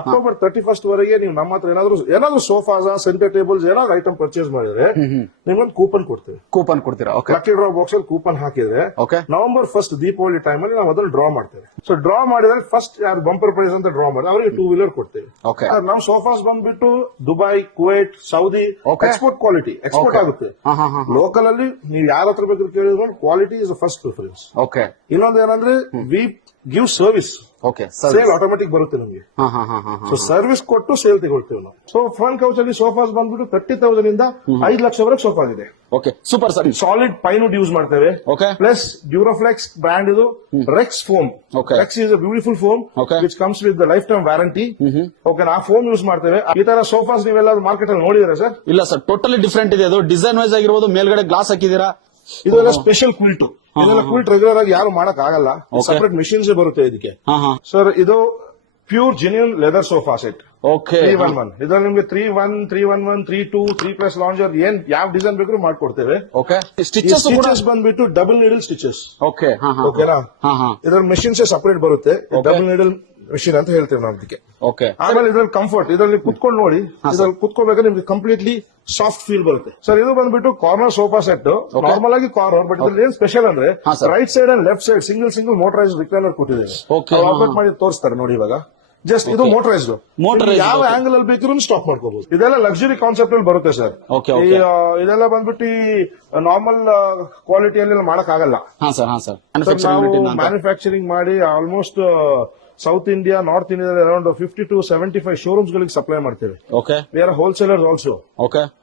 October 31st ವರೆಗೆ ನೀವು ನಮ್ಮ ಹತ್ರ ಏನಾದ್ರು ಸೋಫಾಸ್ ಸೆಂಟರ್ ಟೇಬಲ್ಸ್ ಏನಾದ್ರು ಐಟಮ್ ಪರ್ಚೇಸ್ ಮಾಡಿದ್ರೆ ನಿಮ್ಗೊಂದು ಕೂಪನ್ ಕೊಡ್ತೀವಿ. ಕೂಪನ್ ಕೊಡ್ತೀರಾ? ಲಕ್ಕಿ ಡ್ರಾ ಬಾಕ್ಸ್ ಅಲ್ಲಿ ಕೂಪನ್ ಹಾಕಿದ್ರೆ ನವೆಂಬರ್ 1st ದೀಪಾವಳಿ ಟೈಮ್ ಅಲ್ಲಿ ನಾವು ಅದನ್ನು ಡ್ರಾ ಮಾಡ್ತೇವೆ. ಸೊ ಡ್ರಾ ಮಾಡಿದ್ರೆ ಫಸ್ಟ್ ಯಾರು ಬಂಪರ್ ಪ್ರೈಸ್ ಅಂತ ಡ್ರಾ ಮಾಡಿದ್ರೆ ಅವರಿಗೆ 2 ವೀಲರ್ ಕೊಡ್ತೇವೆ. ನಾವು ಸೋಫಾಸ್ ಬಂದ್ಬಿಟ್ಟು Dubai, Kuwait, Saudi export quality export ಆಗುತ್ತೆ. ಲೋಕಲ್ ಅಲ್ಲಿ ನೀವು ಯಾರ ಹತ್ರ ಬೇಕಾದ್ರೂ ಕೇಳಿದ್ರು ಕ್ವಾಲಿಟಿ ಇಸ್ ಫಸ್ಟ್ ಪ್ರಿಫರೆನ್ಸ್. ಇನ್ನೊಂದು ಏನಂದ್ರೆ we give service. Sale automatic ಬರುತ್ತೆ ನಮಗೆ. ಸೊ ಸರ್ವಿಸ್ ಕೊಟ್ಟು ಸೇಲ್ ತಗೊಳ್ತೇವೆ ನಾವು. ಸೊ ಫನ್ ಕೌಚ್ ಅಲ್ಲಿ ಸೋಫಾಸ್ ಬಂದ್ಬಿಟ್ಟು 30,000 ಇಂದ 5 ಲಕ್ಷವರೆಗೆ ಸೋಫಾಸ್ ಇದೆ. Super sir. ಸಾಲಿಡ್ ಪೈನ್ವುಡ್ ಯೂಸ್ ಮಾಡ್ತೇವೆ. ಪ್ಲಸ್ ಡ್ಯೂರೋಫ್ಲೆಕ್ಸ್ ಬ್ರ್ಯಾಂಡ್ ಇದು Rex foam. Rex is a beautiful foam which comes with life time warranty. Okay, ಆ ಫೋಮ್ ಯೂಸ್ ಮಾಡ್ತೇವೆ. ಈ ತರ ಸೋಫಾಸ್ ನೀವೆಲ್ಲ ಮಾರ್ಕೆಟ್ ಅಲ್ಲಿ ನೋಡಿದ್ರೆ ಸರ್? ಇಲ್ಲ ಸರ್, ಟೋಟಲಿ ಡಿಫ್ರೆಂಟ್ ಇದೆ. ಅದು ಡಿಸೈನ್ ವೈಸ್ ಆಗಿರ್ಬೋದು, ಮೇಲ್ಗಡೆ ಗ್ಲಾಸ್ ಹಾಕಿದೀರಾ. ಇದೆಲ್ಲ ಸ್ಪೆಷಲ್ ಕ್ವಿಲ್ಟ್. ಇದೆಲ್ಲ ಕ್ವಿಲ್ಟ್ ರೆಗ್ಯುಲರ್ ಆಗಿ ಯಾರು ಮಾಡಕ್ ಆಗಲ್ಲ. ಸಪರೇಟ್ ಮಿಷಿನ್ಸ್ ಬರುತ್ತೆ ಇದಕ್ಕೆ. ಸರ್ ಇದು pure genuine leather sofa set. 311 ಇದ್ರಲ್ಲಿ ನಿಮ್ಗೆ 3-1, 311, 3-2, 3+ ಲಾಂಜರ್ ಏನ್ ಯಾವ ಡಿಸೈನ್ ಬೇಕಾದ್ರೂ ಮಾಡ್ಕೊಡ್ತೇವೆ. ಸ್ಟಿಚಸ್ ಬಂದ್ಬಿಟ್ಟು ಡಬಲ್ ನೀಡಲ್ ಸ್ಟಿಚಸ್. ಓಕೆನಾ? ಇದ್ರಲ್ಲಿ ಮೆಷಿನ್ಸ್ ಸಪರೇಟ್ ಬರುತ್ತೆ. ಡಬಲ್ ನೀಡಲ್ ಮೆಷಿನ್ ಅಂತ ಹೇಳ್ತೇವೆ ನಾವು ಅದಕ್ಕೆ. ಆಮೇಲೆ ಇದ್ರಲ್ಲಿ ಕಂಫರ್ಟ್, ಇದರಲ್ಲಿ ಕುತ್ಕೊಂಡು ನೋಡಿ, ಇದ್ರಲ್ಲಿ ಕುತ್ಕೋಬೇಕಾದ್ರೆ ನಿಮ್ಗೆ ಕಂಪ್ಲೀಟ್ಲಿ ಸಾಫ್ಟ್ ಫೀಲ್ ಬರುತ್ತೆ. ಸರ್ ಇದು ಬಂದ್ಬಿಟ್ಟು ಕಾರ್ನರ್ ಸೋಫಾ ಸೆಟ್. ನಾರ್ಮಲ್ ಆಗಿ ಕಾರ್ನರ್, ಬಟ್ ಇದ್ರಲ್ಲಿ ಏನ್ ಸ್ಪೆಷಲ್ ಅಂದ್ರೆ right side and left side single motorise recliner ಕೊಟ್ಟಿದ್ದೇವೆ. ಆಪರೇಟ್ ಮಾಡಿ ತೋರಿಸ್ತಾರೆ ನೋಡಿ ಇವಾಗ. ಜಸ್ಟ್ ಇದು ಮೋಟರೈಸ್ಡ್. ಯಾವ ಆಂಗಲ್ ಅಲ್ಲಿ ಬೇಕಿದ್ರು ಸ್ಟಾಪ್ ಮಾಡ್ಕೋಬಹುದು. ಇದೆಲ್ಲ ಲಕ್ಸುರಿ ಕಾನ್ಸೆಪ್ಟ್ ಅಲ್ಲಿ ಬರುತ್ತೆ ಸರ್. ಇದೆಲ್ಲ ಬಂದ್ಬಿಟ್ಟು ನಾರ್ಮಲ್ ಕ್ವಾಲಿಟಿಯಲ್ಲಿ ಮಾಡಕ್ ಆಗಲ್ಲ. ನಾವು ಮ್ಯಾನುಫ್ಯಾಕ್ಚರಿಂಗ್ ಮಾಡಿ ಆಲ್ಮೋಸ್ಟ್ ಸೌತ್ ಇಂಡಿಯಾ, ನಾರ್ತ್ ಇಂಡಿಯಾದಲ್ಲಿ ಅರೌಂಡ್ 50 to 75 ಶೋರೂಮ್ಸ್ ಗಳಿಗೆ ಸಪ್ಲೈ ಮಾಡ್ತೇವೆ. We are wholesalers also.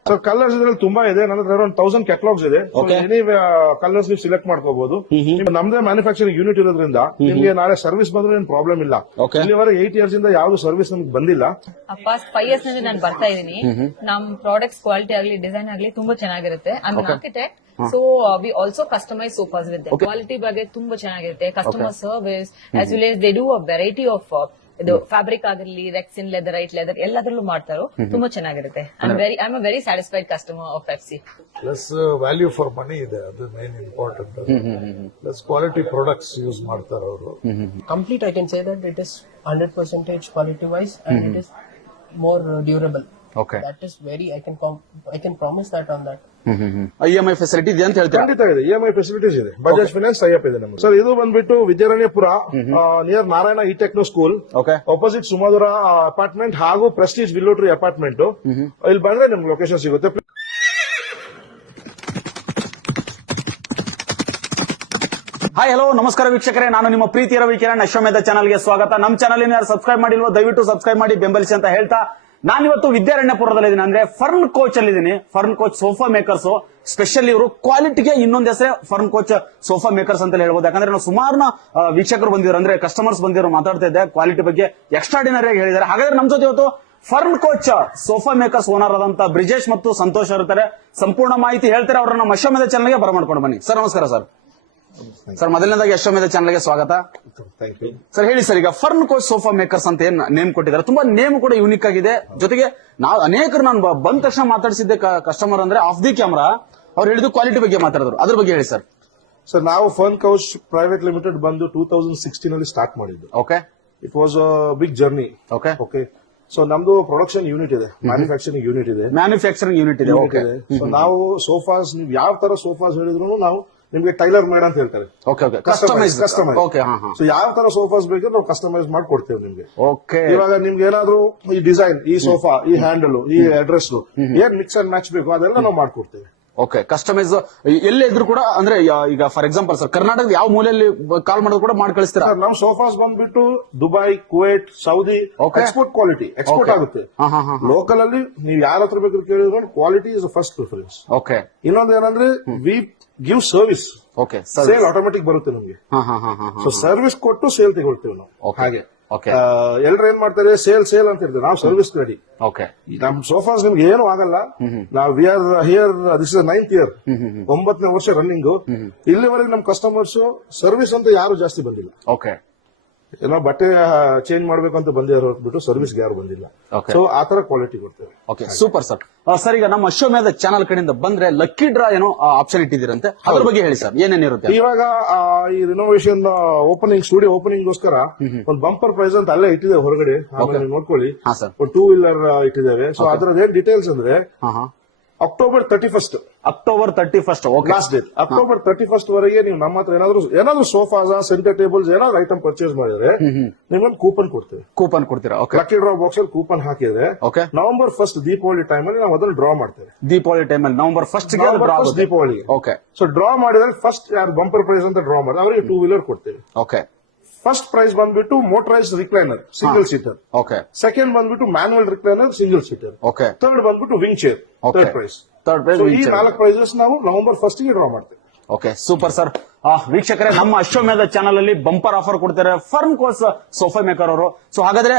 Sir colours ಇದ್ರಲ್ಲಿ ತುಂಬಾ ಇದೆ. ನನ್ನ ಹತ್ರ ಅರೌಂಡ್ 1000 ಕ್ಯಾಟಲಾಗ್ಸ್ ಇದೆ. ಎನಿ ಕಲರ್ಸ್ ನೀವು ಸಿಲೆಕ್ಟ್ ಮಾಡ್ಕೋಬಹುದು. ನಮ್ದೇ ಮ್ಯಾನುಫ್ಯಾಕ್ಚರಿಂಗ್ ಯೂನಿಟ್ ಇರೋದ್ರಿಂದ ನಿಮ್ಗೆ ನಾಳೆ ಸರ್ವಿಸ್ ಬಂದ್ರೆ ಏನು ಪ್ರಾಬ್ಲಮ್ ಇಲ್ಲ. ಇಲ್ಲಿವರೆಗೆ 8 years ಇಂದ ಯಾವ್ದು ಸರ್ವಿಸ್ ನಮ್ಗೆ ಬಂದಿಲ್ಲ. ಫಾಸ್ಟ್ 5 years ನಲ್ಲಿ ನಾನು ಬರ್ತಾ ಇದೀನಿ. ನಮ್ ಪ್ರಾಡಕ್ಟ್ಸ್ ಕ್ವಾಲಿಟಿ ಆಗಲಿ, ಡಿಸೈನ್ ಆಗಲಿ ತುಂಬಾ ಚೆನ್ನಾಗಿರುತ್ತೆ. I am architect, so we also customize sofas with quality ಬಗ್ಗೆ ತುಂಬಾ ಚೆನ್ನಾಗಿರುತ್ತೆ. Customer service as well as they do a variety of ಇದು ಫ್ಯಾಬ್ರಿಕ್ ಆಗಿರ್ಲಿ, ರೆಕ್ಸಿನ್ ಲೆದರ್, ರೈಟ್ ಲೆದರ್ ಎಲ್ಲದರಲ್ಲೂ ಮಾಡ್ತಾರೋ ತುಂಬಾ ಚೆನ್ನಾಗಿರುತ್ತೆ. I am a very satisfied customer of FC. Plus value for money ಇದೆ, ಅದು main important. Plus quality products use ಮಾಡ್ತಾರೆ ಅವರು. Complete I can say that it is 100% quality wise and it is more durable. That is very, I can promise that on that. EMI facility ಇದೆ ಅಂತ ಹೇಳ್ತಾರೆ. ಖಂಡಿತ ಇದೆ, EMI facilities ಇದೆ. Bajaj finance tie up ಇದೆ ನಮಗೆ. ಸರ್ ಇದು ಬಂದ್ಬಿಟ್ಟು Vidyaranyapura near Narayana e techno school, opposite Sumadhura apartment ಹಾಗೂ ಪ್ರೆಸ್ಟೀಜ್ ವಿಲ್ಲೋಟ್ರಿ ಅಪಾರ್ಟ್ಮೆಂಟ್. ಇಲ್ಲಿ ಬಂದ್ರೆ ನಿಮ್ಗೆ ಲೊಕೇಶನ್ ಸಿಗುತ್ತೆ. ಹಾಯ್, ಹಲೋ, ನಮಸ್ಕಾರ ವೀಕ್ಷಕರೇ. ನಾನು ನಿಮ್ಮ ಪ್ರೀತಿಯ ರವಿಕಿರಣ್. ಅಶ್ವಮೇಧ ಚಾನಲ್ಗೆ ಸ್ವಾಗತ. ನಮ್ಮ ಚಾನಲ್ ಯಾರು ಸಬ್ಸ್ಕ್ರೈಬ್ ಮಾಡಿಲ್ವೋ ದಯವಿಟ್ಟು ಸಬ್ಸ್ಕ್ರೈಬ್ ಮಾಡಿ ಬೆಂಬಲಿಸಿ ಅಂತ ಹೇಳ್ತಾ, ನಾನಿವತ್ತು ವಿದ್ಯಾರಣ್ಯಪುರದಲ್ಲಿ ಇದ್ದೀನಿ. ಫರ್ನ್ ಕೋಚ್ ಅಲ್ಲಿ ಇದ್ದೀನಿ. Fern coach sofa makers. Special ಇವರು ಕ್ವಾಲಿಟಿಗೆ ಇನ್ನೊಂದು ಹೆಸರೇ ಫರ್ನ್ ಕೋಚ್ ಸೋಫಾ ಮೇಕರ್ಸ್ ಅಂತ ಹೇಳ್ಬೋದು. ಯಾಕಂದ್ರೆ ನಾವು ಸುಮಾರು ವೀಕ್ಷಕರು ಬಂದಿರೋ, ಅಂದ್ರೆ ಕಸ್ಟಮರ್ಸ್ ಬಂದಿರೋ ಮಾತಾಡ್ತಾ ಇದ್ದೆ, ಕ್ವಾಲಿಟಿ ಬಗ್ಗೆ ಎಕ್ಸ್ಟ್ರಾಡಿನರಿ ಆಗಿ ಹೇಳಿದ್ದಾರೆ. ಹಾಗಾದ್ರೆ ನಮ್ಮ ಜೊತೆ ಇವತ್ತು fern coach sofa makers owner ಆದಂತ ಬ್ರಿಜೇಶ್ ಮತ್ತು ಸಂತೋಷ್ ಇರ್ತಾರೆ. ಸಂಪೂರ್ಣ ಮಾಹಿತಿ ಹೇಳ್ತಾರೆ. ಅವರನ್ನ ನಮ್ಮ ಅಶ್ವಮೇಧ ಚಾನಲ್ಗೆ ಬರಮಾಡ್ಕೊಂಡು ಬನ್ನಿ. ಸರ್ ನಮಸ್ಕಾರ. ಸರ್ ಮೊದಲನೇದಾಗಿ ಅಶ್ವಮೇಧ ಚಾನಲ್ಗೆ ಸ್ವಾಗತ. ಸರ್ ಹೇಳಿ ಸರ್, ಈಗ ಫರ್ನ್ ಕೋಚ್ ಸೋಫಾ ಮೇಕರ್ಸ್ ಅಂತ ಏನ್ ನೇಮ್ ಕೊಟ್ಟಿದ್ದಾರೆ, ತುಂಬಾ ನೇಮ್ ಕೂಡ ಯೂನಿಕ್ ಆಗಿದೆ. ಜೊತೆಗೆ ನಾವು ಅನೇಕರು ನಾನು ಬಂದ ತಕ್ಷಣ ಮಾತಾಡಿಸಿದ್ದೆ ಕಸ್ಟಮರ್ ಅಂದ್ರೆ ಆಫ್ ದಿ ಕ್ಯಾಮರಾ ಅವ್ರು ಹೇಳಿದ್ದು ಕ್ವಾಲಿಟಿ ಬಗ್ಗೆ ಮಾತಾಡಿದ್ರು. ಅದ್ರ ಬಗ್ಗೆ ಹೇಳಿ ಸರ್. ಸರ್ ನಾವು ಫರ್ನ್ ಕೌಚ್ ಪ್ರೈವೇಟ್ ಲಿಮಿಟೆಡ್ ಬಂದು 2016 ಅಲ್ಲಿ ಸ್ಟಾರ್ಟ್ ಮಾಡಿದ್ದು. It was a big journey. Okay, so ನಮ್ದು ಪ್ರೊಡಕ್ಷನ್ ಯೂನಿಟ್ ಇದೆ, ಮ್ಯಾನುಫ್ಯಾಕ್ಚರಿಂಗ್ ಯೂನಿಟ್ ಇದೆ. ಸೊ ನಾವು ಸೋಫಾಸ್, ನೀವು ಯಾವ ತರ ಸೋಫಾಸ್ ಹೇಳಿದ್ರು ನಾವು ನಿಮ್ಗೆ ಟೈಲರ್ ಮೇಡ್ ಅಂತ ಹೇಳ್ತಾರೆ. ಕಸ್ಟಮೈಸ್. ಸೊ ಯಾವ ತರ ಸೋಫಾಸ್ ಬೇಕಾದ್ರೆ ನಾವು ಕಸ್ಟಮೈಸ್ ಮಾಡಿ ಕೊಡ್ತೇವೆ ನಿಮ್ಗೆ. ಇವಾಗ ನಿಮ್ಗೆ ಏನಾದ್ರು ಈ ಡಿಸೈನ್, ಈ ಸೋಫಾ, ಈ ಹ್ಯಾಂಡಲ್, ಈ ಅಡ್ರೆಸ್ ಏನ್ ಮಿಕ್ಸ್ ಅಂಡ್ ಮ್ಯಾಚ್ ಬೇಕು ಅದೆಲ್ಲ ನಾವು ಮಾಡ್ಕೊಡ್ತೇವೆ. ಕಸ್ಟಮೈಸ್ ಎಲ್ಲೇ ಇದ್ರು ಕೂಡ, ಅಂದ್ರೆ ಈಗ ಫಾರ್ ಎಕ್ಸಾಂಪಲ್ ಸರ್, ಕರ್ನಾಟಕದ ಯಾವ ಮೂಲೆಯಲ್ಲಿ ಕಾಲ್ ಮಾಡೋದು ಕೂಡ ಮಾಡಿ ಕಳಿಸ್ತೀರಾ? ನಮ್ ಸೋಫಾಸ್ ಬಂದ್ಬಿಟ್ಟು Dubai, Kuwait, Saudi export quality export ಆಗುತ್ತೆ. ಲೋಕಲ್ ಅಲ್ಲಿ ನೀವು ಯಾರ ಹತ್ರ ಬೇಕಾದ್ರೂ ಕೇಳಿದ್ರು ಕ್ವಾಲಿಟಿ ಇಸ್ ಫಸ್ಟ್ ಪ್ರಿಫರೆನ್ಸ್. ಇನ್ನೊಂದು ಏನಂದ್ರೆ we give service. Sale automatic ಬರುತ್ತೆ ನಮ್ಗೆ. ಸೊ ಸರ್ವಿಸ್ ಕೊಟ್ಟು ಸೇಲ್ ತಗೊಳ್ತೇವೆ ನಾವು. ಹಾಗೆ ಎಲ್ರು ಏನ್ ಮಾಡ್ತಾರೆ, ಸೇಲ್ ಅಂತ ಇರ್ತೇವೆ, ನಾವು ಸರ್ವಿಸ್ ರೆಡಿ. ನಮ್ ಸೋಫಾಸ್ ನಿಮ್ಗೆ ಏನು ಆಗಲ್ಲ. ನಾವು we are here, this is 9th year, 9ನೇ ವರ್ಷ ರನ್ನಿಂಗ್. ಇಲ್ಲಿವರೆಗೆ ನಮ್ ಕಸ್ಟಮರ್ಸ್ ಸರ್ವಿಸ್ ಅಂತ ಯಾರು ಜಾಸ್ತಿ ಬಂದಿಲ್ಲ. ಏನೋ ಬಟ್ಟೆ ಚೇಂಜ್ ಮಾಡ್ಬೇಕು ಅಂತ ಬಂದಿರೋ ಹೊರಟ್ಬಿಟ್ಟು ಸರ್ವಿಸ್ಗೆ ಯಾರು ಬಂದಿಲ್ಲ. Okay. ಸೊ ಆ ತರ ಕ್ವಾಲಿಟಿ ಕೊಡ್ತೇವೆ. Okay super sir. ಸರ್ ಈಗ ನಮ್ಮ ಅಶ್ವಮೇಧ ಚಾನಲ್ ಕಡೆಯಿಂದ ಬಂದ್ರೆ ಲಕ್ಕಿ ಡ್ರಾ ಏನೋ ಆಪ್ಷನ್ ಇಟ್ಟಿದ್ದೀರಂತೆ, ಅದ್ರ ಬಗ್ಗೆ ಹೇಳಿ ಸರ್, ಏನೇನಿರುತ್ತೆ? ಇವಾಗ ಈ ರಿನೋವೇಷನ್ ಓಪನಿಂಗ್ ಸ್ಟುಡಿಯೋ ಓಪನಿಂಗ್ ಗೋಸ್ಕರ ಒಂದು ಬಂಪರ್ ಪ್ರೈಸ್ ಅಂತ ಅಲ್ಲೇ ಇಟ್ಟಿದ್ದೇವೆ ಹೊರಗಡೆ, ಆಮೇಲೆ ನೀವು ನೋಡ್ಕೊಳ್ಳಿ. ಹಾ ಸರ್. ಒಂದು 2 ವೀಲರ್ ಇಟ್ಟಿದ್ದೇವೆ. ಸೊ ಅದ್ರದ್ದು ಏನ್ ಡೀಟೇಲ್ಸ್ ಅಂದ್ರೆ October 31st October 31st okay last date. October 31st ವರೆಗೆ ನೀವು ನಮ್ಮ ಹತ್ರ ಏನಾದ್ರು ಸೋಫಾಸ್, ಸೆಂಟರ್ ಟೇಬಲ್ಸ್ ಏನಾದ್ರು ಐಟಮ್ ಪರ್ಚೇಸ್ ಮಾಡಿದ್ರೆ ನಿಮ್ಗೊಂದು ಕೂಪನ್ ಕೊಡ್ತೇವೆ. ಕೂಪನ್ ಕೊಡ್ತೀರಾ? ಓಕೆ. ಲಕ್ಕಿ ಡ್ರಾ ಬಾಕ್ಸ್ ಅಲ್ಲಿ ಕೂಪನ್ ಹಾಕಿದ್ರೆ okay. November 1st Deepavali time ಅಲ್ಲಿ ನಾವು ಅದನ್ನು ಡ್ರಾ ಮಾಡ್ತೇವೆ. ದೀಪಾವಳಿ ಟೈಮಲ್ಲಿ ನವೆಂಬರ್ 1st ಗೆ ಡ್ರಾ ಆಗುತ್ತೆ. ದೀಪಾವಳಿ. ಓಕೆ. ಸೊ ಡ್ರಾ ಮಾಡಿದ್ರೆ ಫಸ್ಟ್ ಯಾರು ಬಂಪರ್ ಪ್ರೈಸ್ ಅಂತ ಡ್ರಾ ಮಾಡಿದ್ರೆ ಅವರಿಗೆ 2 ವೀಲರ್ ಕೊಡ್ತೇವೆ. ಓಕೆ. ಫಸ್ಟ್ ಪ್ರೈಸ್ ಬಂದ್ಬಿಟ್ಟು motorised recliner single seater. Okay. Second ಬಂದ್ಬಿಟ್ಟು manual recliner single seater. Okay. Third ಬಂದ್ಬಿಟ್ಟು wing chair. Third prize. Third prize ಈ 4 ಪ್ರೈಸಸ್ ನಾವು ನವೆಂಬರ್ 1st ಗೆ ಡ್ರಾ ಮಾಡ್ತೇವೆ. Okay super sir. ವೀಕ್ಷಕರೇ, ನಮ್ಮ ಅಶ್ವಮೇಧ ಚಾನಲ್ ಅಲ್ಲಿ ಬಂಪರ್ ಆಫರ್ ಕೊಡ್ತಾರೆ ಫರ್ಮ್ ಕೋರ್ಸ್ ಸೋಫಾ ಮೇಕರ್ ಅವರು. ಸೊ ಹಾಗಾದ್ರೆ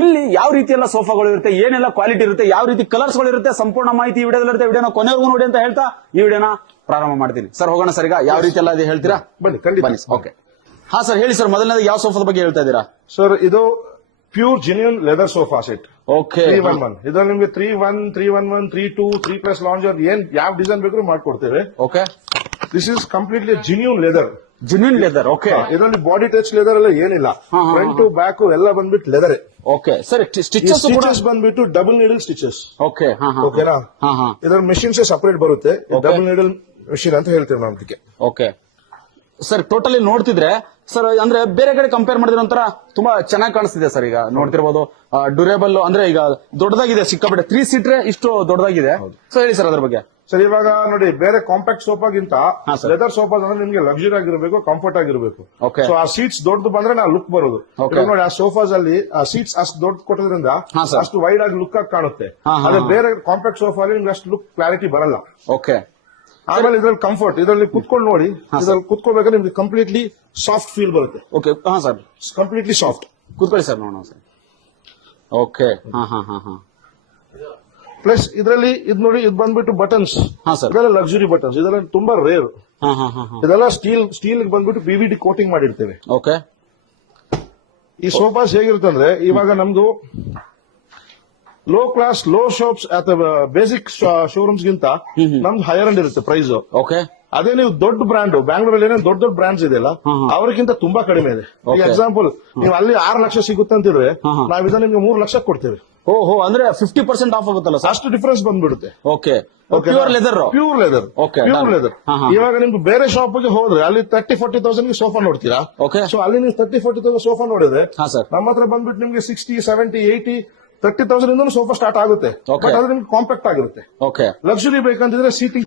ಇಲ್ಲಿ ಯಾವ ರೀತಿ ಎಲ್ಲ ಸೋಫಾಗಳು ಇರುತ್ತೆ, ಏನೆಲ್ಲ ಕ್ವಾಲಿಟಿ ಇರುತ್ತೆ, ಯಾವ ರೀತಿ ಕಲರ್ಸ್ ಗಳು ಇರುತ್ತೆ, ಸಂಪೂರ್ಣ ಮಾಹಿತಿ ಈ ವಿಡಿಯೋದಲ್ಲಿ ಇರುತ್ತೆ. ವಿಡಿಯೋನ ಕೊನೆವರೆಗೂ ನೋಡಿ ಅಂತ ಹೇಳ್ತಾ ಈ ವಿಡಿಯೋನ ಪ್ರಾರಂಭ ಮಾಡ್ತೀನಿ. ಸರ್ ಹೋಗೋಣ ಸರ್, ಈಗ ಯಾವ ರೀತಿ ಎಲ್ಲ ಇದೆ ಹೇಳ್ತೀರಾ? ಬನ್ನಿ, ಖಂಡಿತ. ಬನ್ನಿ. ಓಕೆ. ಹಾ ಸರ್ ಹೇಳಿ ಸರ್, ಮೊದಲನೇದು ಯಾವ ಸೋಫಾದ ಬಗ್ಗೆ ಹೇಳ್ತಾ ಇದ್ದೀರಾ? ಸರ್ ಇದು pure genuine leather sofa set. Okay. 311 ಇದ್ರಲ್ಲಿ ನಿಮ್ಗೆ 3-1, 311, 3-2, 3+ ಲಾಂಜರ್ ಏನ್ ಯಾವ ಡಿಸೈನ್ ಬೇಕಾದ್ರೂ ಮಾಡ್ಕೊಡ್ತೇವೆ. Okay. This is completely genuine leather. Genuine leather. Okay. ಇದರಲ್ಲಿ ಬಾಡಿ ಟಚ್ ಲೆದರ್ ಎಲ್ಲ ಏನಿಲ್ಲ. ಫ್ರಂಟ್ ಟು ಬ್ಯಾಕ್ ಎಲ್ಲ ಬಂದ್ಬಿಟ್ಟು leather. Okay sir. Stitches stitches ಬಂದ್ಬಿಟ್ಟು ಡಬಲ್ ನೀಡಲ್ ಸ್ಟಿಚಸ್. ಓಕೆ. ಓಕೆನಾ? ಇದರ ಮೆಷಿನ್ಸ್ ಸಪರೇಟ್ ಬರುತ್ತೆ. ಡಬಲ್ ನೀಡಲ್ ಮೆಷಿನ್ ಅಂತ ಹೇಳ್ತೇವೆ ನಾವು ಅದಕ್ಕೆ. Okay sir. ಟೋಟಲಿ ನೋಡ್ತಿದ್ರೆ ಸರ್, ಅಂದ್ರೆ ಬೇರೆ ಕಡೆ ಕಂಪೇರ್ ಮಾಡಿದ್ರೆ ಒಂಥರ ತುಂಬಾ ಚೆನ್ನಾಗಿ ಕಾಣಿಸ್ತಿದೆ ಸರ್. ಈಗ ನೋಡ್ತಿರ್ಬೋದು ಡ್ಯೂರೇಬಲ್, ಅಂದ್ರೆ ಈಗ ದೊಡ್ಡದಾಗಿದೆ ಸಿಕ್ಕಾಪಟ್ಟೆ. 3 ಸೀಟ್ರೆ ಇಷ್ಟು ದೊಡ್ಡದಾಗಿದೆ. ಸೊ ಹೇಳಿ ಸರ್ ಅದ್ರ ಬಗ್ಗೆ. ಸರ್ ಇವಾಗ ನೋಡಿ, ಬೇರೆ ಕಾಂಪ್ಯಾಕ್ಟ್ ಸೋಫಾಗಿಂತ ಹಾ, ಸರ್. ಲೆದರ್ ಸೋಫಾ ಅಂದ್ರೆ ನಿಮ್ಗೆ ಲಕ್ಸುರಿ ಆಗಿರ್ಬೇಕು, ಕಂಫರ್ಟ್ ಆಗಿರ್ಬೇಕು. Okay. ಸೊ ಆ ಸೀಟ್ಸ್ ದೊಡ್ಡದು ಬಂದ್ರೆ ನಾವು ಲುಕ್ ಬರೋದು. Okay. ಇವಾಗ ನೋಡಿ, ಆ ಸೋಫಾಸ್ ಅಲ್ಲಿ ಆ ಸೀಟ್ಸ್ ಅಷ್ಟು ದೊಡ್ಡ ಕೊಟ್ಟೋದ್ರಿಂದ ಹಾ, ಸರ್. ಅಷ್ಟು ವೈಡ್ ಆಗಿ ಲುಕ್ ಆಗಿ ಕಾಣುತ್ತೆ. ಹಾ, ಹಾ, ಅದೇ ಹಾ. ಬೇರೆ ಕಾಂಪ್ಯಾಕ್ಟ್ ಸೋಫಾ ಅಲ್ಲಿ ನಿಮ್ಗೆ ಅಷ್ಟು ಲುಕ್ ಕ್ಲಾರಿಟಿ ಬರಲ್ಲ. ಓಕೆ. ಆಮೇಲೆ ಇದ್ರಲ್ಲಿ ಕಂಫರ್ಟ್, ಇದರಲ್ಲಿ ಕುತ್ಕೊಂಡು ನೋಡಿ, ಹಾ, ಸರ್. ಇದ್ರಲ್ಲಿ ಕುತ್ಕೋಬೇಕಾದ್ರೆ ನಿಮ್ಗೆ ಕಂಪ್ಲೀಟ್ಲಿ ಸಾಫ್ಟ್ ಫೀಲ್ ಬರುತ್ತೆ. ಓಕೆ. ಹಾ ಸರ್, ಕಂಪ್ಲೀಟ್ಲಿ ಸಾಫ್ಟ್. ಕೂತ್ಕೊಳ್ಳಿ ಸರ್, ನೋಡೋಣ ಸರ್. ಓಕೆ. ಹಾ ಹಾ ಹಾ ಹಾ. ಪ್ಲಸ್ ಇದರಲ್ಲಿ ಇದು ನೋಡಿ, ಇದು ಬಂದ್ಬಿಟ್ಟು ಬಟನ್ಸ್. ಹಾ ಸರ್. ಇದೆಲ್ಲ ಲಕ್ಸುರಿ ಬಟನ್ಸ್. ಇದೆಲ್ಲ ತುಂಬಾ ರೇರ್. ಹಾ ಹಾ ಹಾ ಹಾ. ಇದೆಲ್ಲ ಸ್ಟೀಲ್ ಬಂದ್ಬಿಟ್ಟು PVD ಕೋಟಿಂಗ್ ಮಾಡಿರ್ತೇವೆ. ಓಕೆ. ಈ ಸೋಫಾಸ್ ಹೇಗಿರುತ್ತೆ ಅಂದ್ರೆ, ಇವಾಗ ನಮ್ದು ಲೋ ಕ್ಲಾಸ್ ಲೋ ಶಾಪ್ಸ್ ಅಥವಾ ಬೇಸಿಕ್ ಶೋರೂಮ್ಸ್ ಗಿಂತ ನಮ್ದು ಹೈಯರ್ ಅಂಡ್ ಇರುತ್ತೆ ಪ್ರೈಸ್. ಓಕೆ. ಅದೇ ನೀವು ದೊಡ್ಡ ಬ್ರ್ಯಾಂಡ್ ಬ್ಯಾಂಗ್ಳೂರಲ್ಲಿ ಏನೇನು ದೊಡ್ಡ ದೊಡ್ಡ ಬ್ರಾಂಡ್ಸ್ ಇದೆಯಲ್ಲ, ಅವರಿಗಿಂತ ತುಂಬಾ ಕಡಿಮೆ ಇದೆ. ಈಗ ಎಕ್ಸಾಂಪಲ್, ನೀವು ಅಲ್ಲಿ 6 ಲಕ್ಷ ಸಿಗುತ್ತೆ ಅಂತಿದ್ರೆ ನಾವ್ ಇದನ್ನ ನಿಮ್ಗೆ 3 ಲಕ್ಷ ಕೊಡ್ತೇವೆ. ಓಹೋ, ಅಂದ್ರೆ 50% ಆಫ್ ಆಗುತ್ತಲ್ಲ ಸರ್? ಅಷ್ಟು ಡಿಫರೆನ್ಸ್ ಬಂದ್ಬಿಡುತ್ತೆ. Okay. Pure leather. Pure leather. Okay, pure done. Leather. ಹಾ, ಹಾ. ಇವಾಗ ನಿಮ್ಗೆ ಬೇರೆ ಶಾಪ್ ಗೆ ಹೋದ್ರೆ ಅಲ್ಲಿ 30-40,000 ಸೋಫಾ ನೋಡ್ತೀರಾ. Okay. ಸೊ ಅಲ್ಲಿ ನೀವು 30-40,000 ಸೋಫಾ ನೋಡಿದ್ರೆ ಹಾ ಸರ್. ನಮ್ಮ ಹತ್ರ ಬಂದ್ಬಿಟ್ಟು ನಿಮ್ಗೆ 60-70-80 30,000 ಇಂದ ಸೋಫಾ ಸ್ಟಾರ್ಟ್ ಆಗುತ್ತೆ. Okay. ಬಟ್ ಅದು ನಿಮ್ಗೆ ಕಾಂಪ್ಯಾಕ್ಟ್ ಆಗಿರುತ್ತೆ. ಓಕೆ. Luxury ಬೇಕಂತಿದ್ರೆ seating